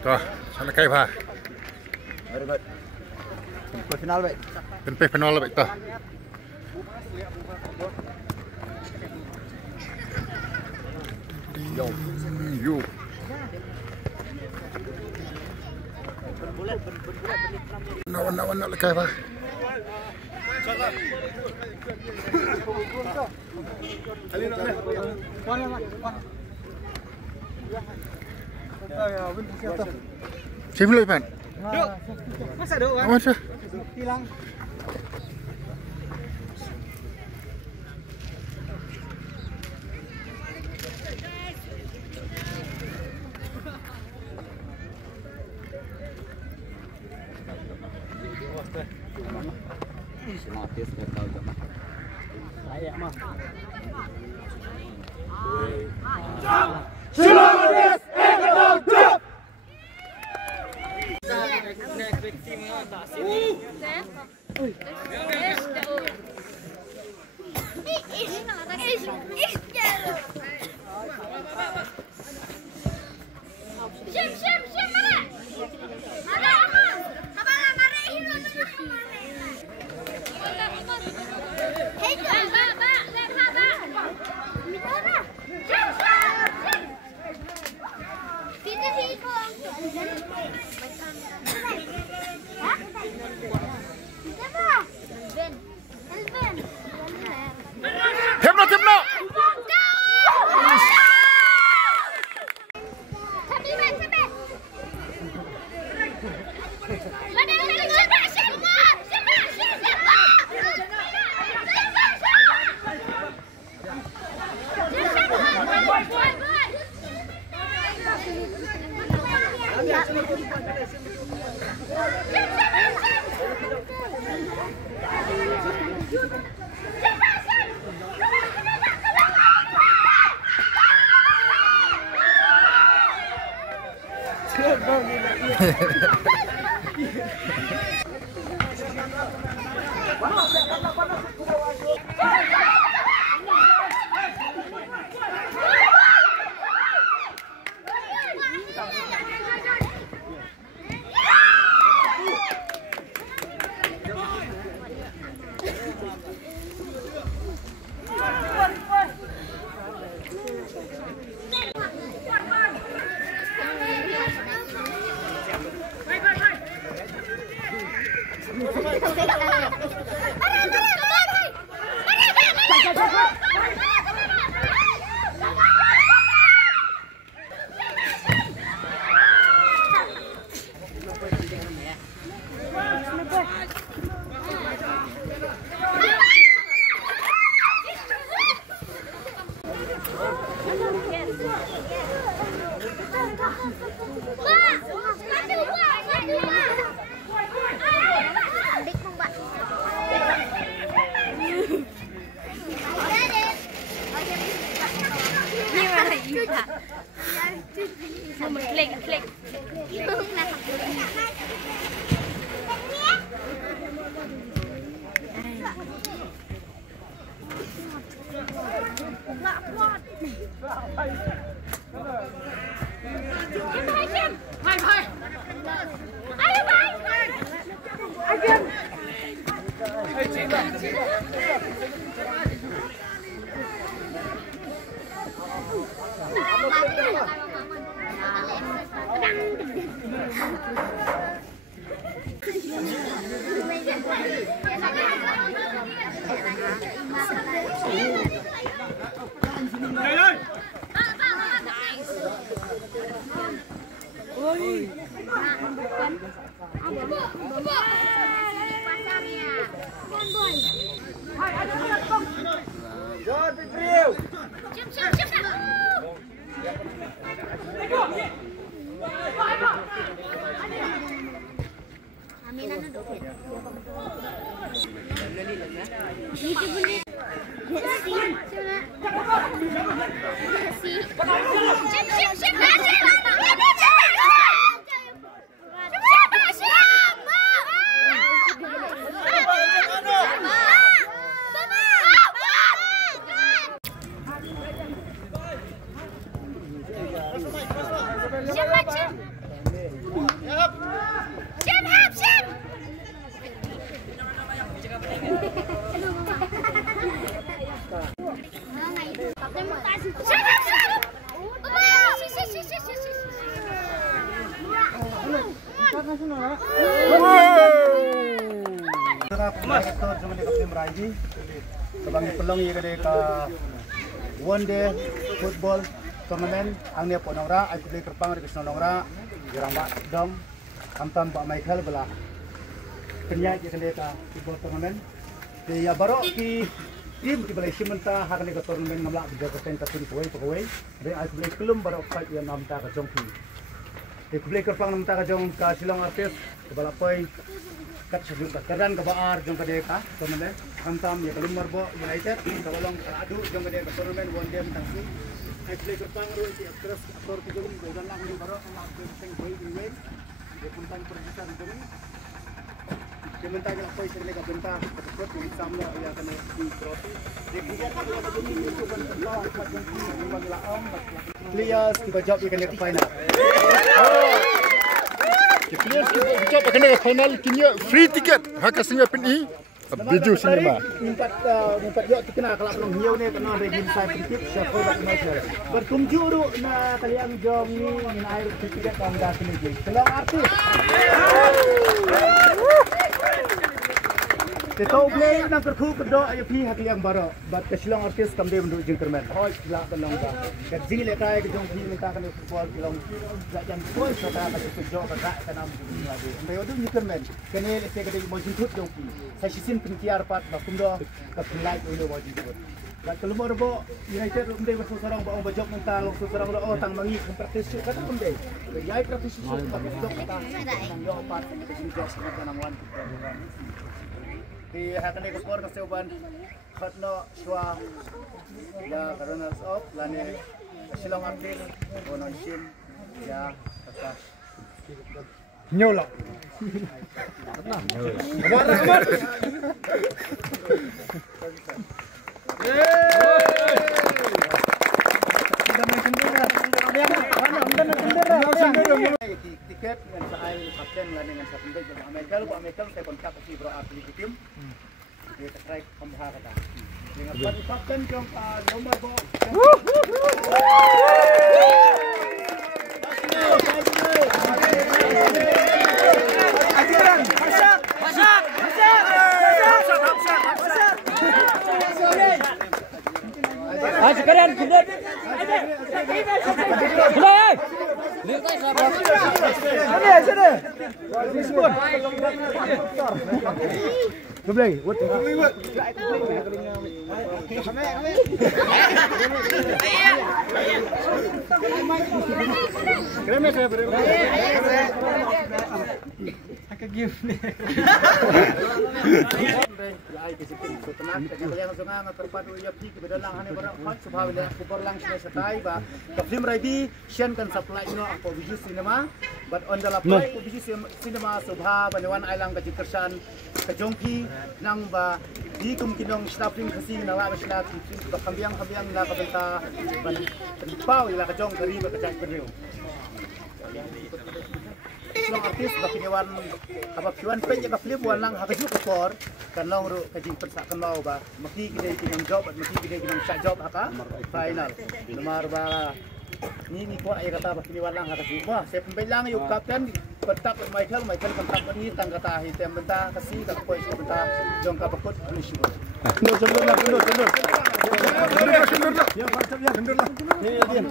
Tuh, sana kayak apa? Very good. Sampai final baik. Sampai final baik tuh. Yo. Nawan nak kayak apa? Sini dulu, Ipan. Masa doang? Masa? Hilang. Sinapis total jemaah. Saya mah. Sinapis ekor jep. Timno. Klik. Sebagai pelong ia ke one day football tournament ang niya po nongra ay play kerpang di kesno nongra girang ba dom kamtam ba Michael bela kenya ke ka football tournament di ya baro ki tim ki balai simenta hak ni ka tournament ngamla bi ka ten ta tin poi de ay play kelum baro fight ya nam ta ka jongki di play kerpang nam ta ka jong ka silong artis bala poi kat sebelum kataran ke baar jong kade ka tournament kamtam ya kelum marbo United tolong adu jong kade ka tournament one game tangsi ay play kerpang ro ti actress aktor ti kelum dan lang ni baro ang teng boy di wait de puntang producer jong sementara yang apa istilah ka benta tersebut di samlo ya kana di trophy de biar ka begini itu kan lawan kat jong ki magla om players ki job ikan ke final Players kita akan ke final kini free ticket hak singa pini Biju Cinema. Nimpat yo kena kalau belum hiu ni kena regim saya prinsip siapa nak main. Bertumjuru na kalian jom ni min air tiket kang dah sini. Kalau artis. Tahu play nak kerku kedok ayo pi hati yang baru. Bat kesilong artis kamde bentuk jengkermen. Hoi sila belong dah. Kerji lekai ke jong pi minta kan football belong. Tak jam pun kata kasih kejok kata tanam lagi. Ambil tu jengkermen. Kene lese kede mau jemput jong pi. Saya sisin penkiar pat bakum do ke pelai oleh wajib jemput. Dan kalau mau rebo United umde bersama sorang baong bajok mental sorang lo tang mangi praktis kata umde. Yai praktis kata yo pat jok sama namuan. Di hakan ni kupor kasi uban khatno shwa ya karena of lane silong artis bono sim ya kata Nyola. Tiket dengan saya kapten lah dengan saya pindah ke Amerika saya kontak si bro atlet tim dia try pembaha kata dengan kapten jom nomor bo Sekarang kita ay kasi so tenang kaya nga terpadu ya pi ke dalang hane barang hot subhawe la kupor lang sine satai ba ka film ready shen kan supply no ako biji cinema but on the apply ko biji cinema subha banwan ailang ka jikersan ka jongki nang ba di kum kinong staffing kasi na wa sila ka kambiang na ka benta ban pau ila ka jong kari ba ka chat pereu Long artis bakiniwan kapag siwan pen yung ka-flip wan lang hakaju kupor kan long ru kajing persak kan mau ba maki gede kinong job at maki gede kinong sa job haka final lumar ba ni po ay kata bakiniwan lang hakaju ba saya pembelang yung kapten kontak Michael kontak ni tang kata hitem benta kasi kapoy sa benta jong kapakot ano sibo Mundur.